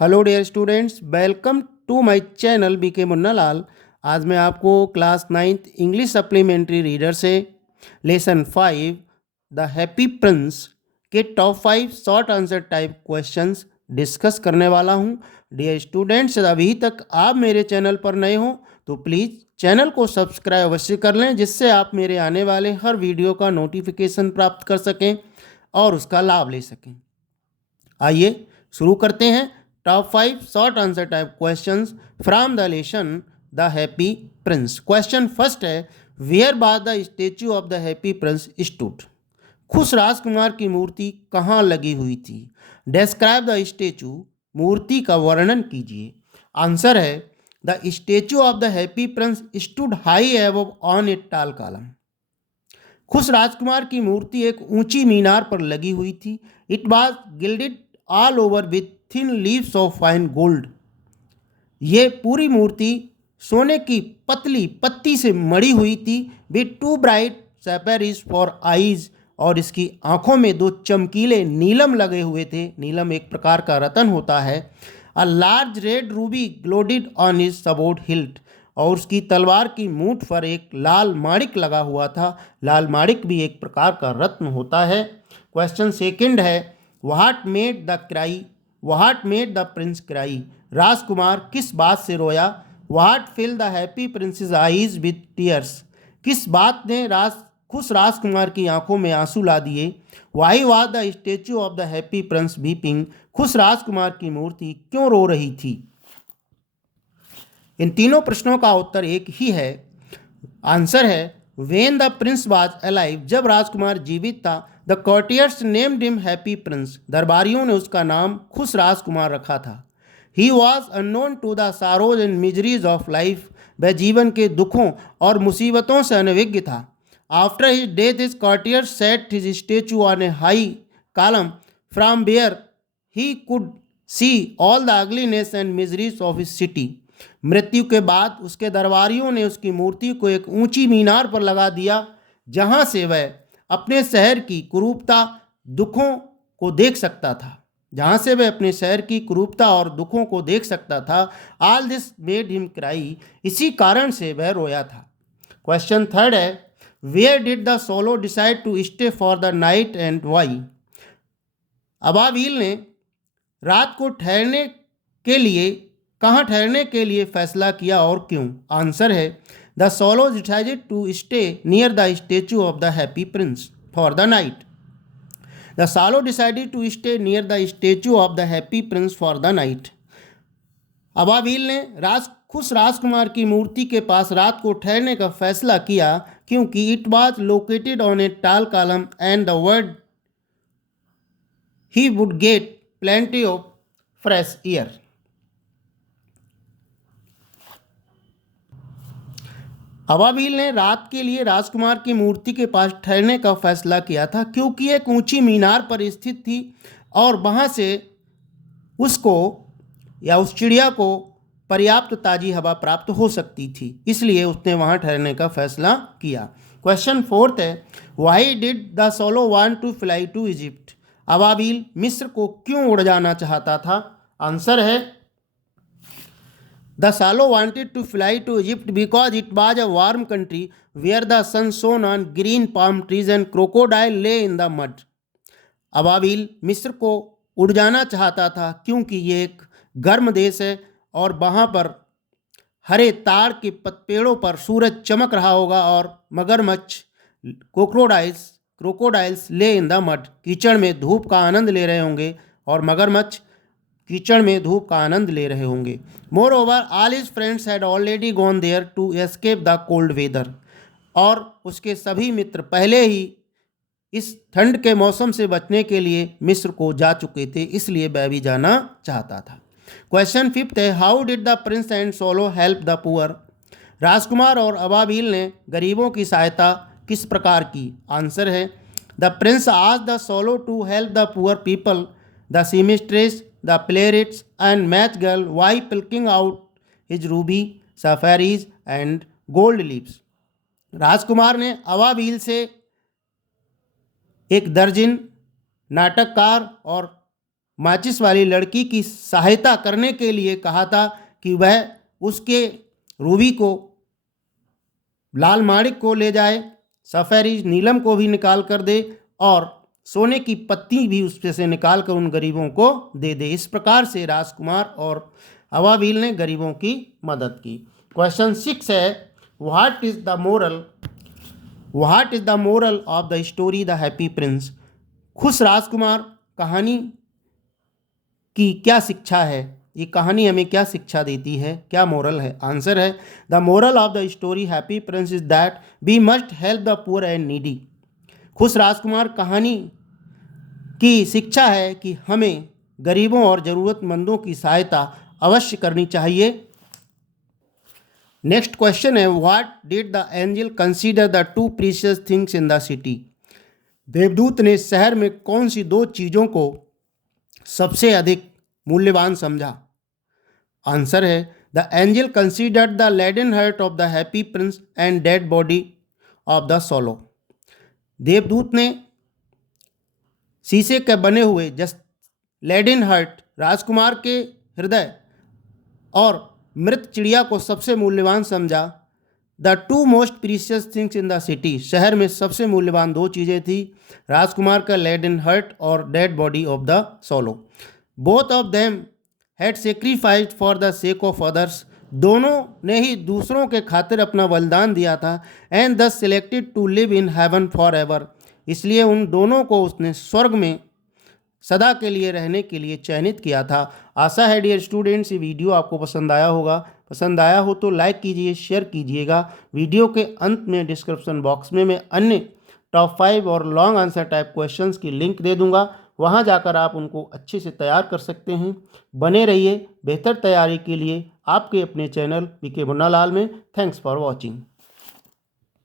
Hello dear students, welcome to my channel BK Munnalal. आज मैं आपको class 9th English supplementary reader से lesson 5 the happy prince के top 5 short answer type questions discuss करने वाला हूं। डियर स्टूडेंट्स, अभी तक आप मेरे चैनल पर नए हो तो प्लीज़ चैनल को सब्सक्राइब अवश्य कर लें, जिससे आप मेरे आने वाले हर वीडियो का नोटिफिकेशन प्राप्त कर सकें और उसका लाभ ले सकें। आइए शुरू करते हैं top 5 short answer type questions from the lesson the happy Prince. Question first है, where by the statue of the happy Prince stood. खुश राजकुमार की मूर्ति कहाँ लगी हुई थी। डिस्क्राइब द स्टेच्यू, मूर्ति का वर्णन कीजिए। आंसर है, the statue of the happy Prince stood high above on a tall column. खुश राजकुमार की मूर्ति एक ऊंची मीनार पर लगी हुई थी। It was gilded all over with thin leaves of fine gold. ये पूरी मूर्ति सोने की पतली पत्ती से मड़ी हुई थी। With two bright sapphires for eyes, और इसकी आंखों में दो चमकीले नीलम लगे हुए थे। नीलम एक प्रकार का रतन होता है। A large red ruby glowed on his sword hilt, और उसकी तलवार की मूठ पर एक लाल माणिक लगा हुआ था। लाल माणिक भी एक प्रकार का रत्न होता है। क्वेश्चन सेकंड है, what made the cry, what made the prince cry. राजकुमार किस बात से रोया। What fill the Happy Prince's eyes with tears, किस बात ने खुश राजकुमार की आंखों में आंसू ला दिए। Why was the statue of the happy Prince weeping, खुश राजकुमार की मूर्ति क्यों रो रही थी। इन तीनों प्रश्नों का उत्तर एक ही है। आंसर है, when the prince was alive, जब राजकुमार जीवित था। The courtiers named him Happy Prince, दरबारियों ने उसका नाम खुश राजकुमार रखा था। He was unknown to the sorrows and miseries of life, वह जीवन के दुखों और मुसीबतों से अनभिज्ञ था। After his death his courtiers set his statue on a high column from where he could see all the ugliness and miseries of his city. मृत्यु के बाद उसके दरबारियों ने उसकी मूर्ति को एक ऊंची मीनार पर लगा दिया, जहां से वह अपने शहर की कुरूपता दुखों को देख सकता था, जहां से वह अपने शहर की कुरूपता और दुखों को देख सकता था। All this made him cry, इसी कारण से वह रोया था। क्वेश्चन थर्ड है, where did the swallow decide to stay for the night and why. अबाविल ने रात को ठहरने के लिए कहाँ ठहरने के लिए फैसला किया और क्यों। आंसर है, the swallow decided to stay near the statue of the happy Prince for the night. The swallow decided to stay near the statue of the happy Prince for the night. अबाविल ने खुश राजकुमार की मूर्ति के पास रात को ठहरने का फैसला किया, क्योंकि it was located on a tall column and the bird he would get plenty of fresh air. अबाविल ने रात के लिए राजकुमार की मूर्ति के पास ठहरने का फैसला किया था, क्योंकि एक ऊंची मीनार पर स्थित थी और वहां से उसको या उस चिड़िया को पर्याप्त ताज़ी हवा प्राप्त हो सकती थी, इसलिए उसने वहां ठहरने का फैसला किया। क्वेश्चन फोर्थ है, why did the swallow want to fly to Egypt. अबाविल मिस्र को क्यों उड़ जाना चाहता था। आंसर है, the swallow wanted to fly to Egypt because it was a warm country where the sun shone on green palm trees and crocodile lay in the mud. अबाविल मिस्र को उड़ जाना चाहता था क्योंकि ये एक गर्म देश है और वहाँ पर हरे ताड़ के पेड़ों पर सूरज चमक रहा होगा और मगरमच्छ क्रोकोडाइल्स ले इन द मड, कीचड़ में धूप का आनंद ले रहे होंगे, और मगरमच्छ कीचड़ में धूप का आनंद ले रहे होंगे। Moreover all his friends had already gone there to escape the cold weather, और उसके सभी मित्र पहले ही इस ठंड के मौसम से बचने के लिए मिस्र को जा चुके थे, इसलिए वह भी जाना चाहता था। क्वेश्चन फिफ्थ है, how did the prince and swallow help the poor. राजकुमार और अबाविल ने गरीबों की सहायता किस प्रकार की। आंसर है, the prince asked the swallow to help the poor people, the seamstress, the playwrights and match girl by plucking out his ruby sapphires and gold leaves. राजकुमार ने अबाविल से एक दर्जन नाटककार और माचिस वाली लड़की की सहायता करने के लिए कहा था कि वह उसके रूबी को, लाल माणिक को ले जाए, सफेरी नीलम को भी निकाल कर दे और सोने की पत्ती भी उसमें से निकाल कर उन गरीबों को दे दे। इस प्रकार से राजकुमार और अबाबिल ने गरीबों की मदद की। क्वेश्चन 6 है, what is the moral of the story the happy Prince. खुश राजकुमार कहानी की क्या शिक्षा है, ये कहानी हमें क्या शिक्षा देती है, क्या मोरल है। आंसर है, the moral of the story happy prince is that we must help the poor and needy. खुश राजकुमार कहानी की शिक्षा है कि हमें गरीबों और ज़रूरतमंदों की सहायता अवश्य करनी चाहिए। नेक्स्ट क्वेश्चन है, what did the angel consider the two precious things in the city. देवदूत ने शहर में कौन सी दो चीज़ों को सबसे अधिक मूल्यवान समझा। आंसर है, the angel considered the laden heart of the happy prince and dead body of the swallow. देवदूत ने शीशे के बने हुए लेडन हार्ट राजकुमार के हृदय और मृत चिड़िया को सबसे मूल्यवान समझा। The two most precious things in the city, शहर में सबसे मूल्यवान दो चीज़ें थी, राजकुमार का लेडन हार्ट और dead body of the solo. Both of them had sacrificed for the sake of others, दोनों ने ही दूसरों के खातिर अपना बलिदान दिया था। And thus selected to live in heaven forever, इसलिए उन दोनों को उसने स्वर्ग में सदा के लिए रहने के लिए चयनित किया था। आशा है डियर स्टूडेंट्स ये वीडियो आपको पसंद आया होगा। पसंद आया हो तो लाइक कीजिए, शेयर कीजिएगा। वीडियो के अंत में डिस्क्रिप्शन बॉक्स में मैं अन्य टॉप 5 और लॉन्ग आंसर टाइप क्वेश्चंस की लिंक दे दूंगा, वहां जाकर आप उनको अच्छे से तैयार कर सकते हैं। बने रहिए बेहतर तैयारी के लिए आपके अपने चैनल बीके मुन्ना लाल में। Thanks for watching.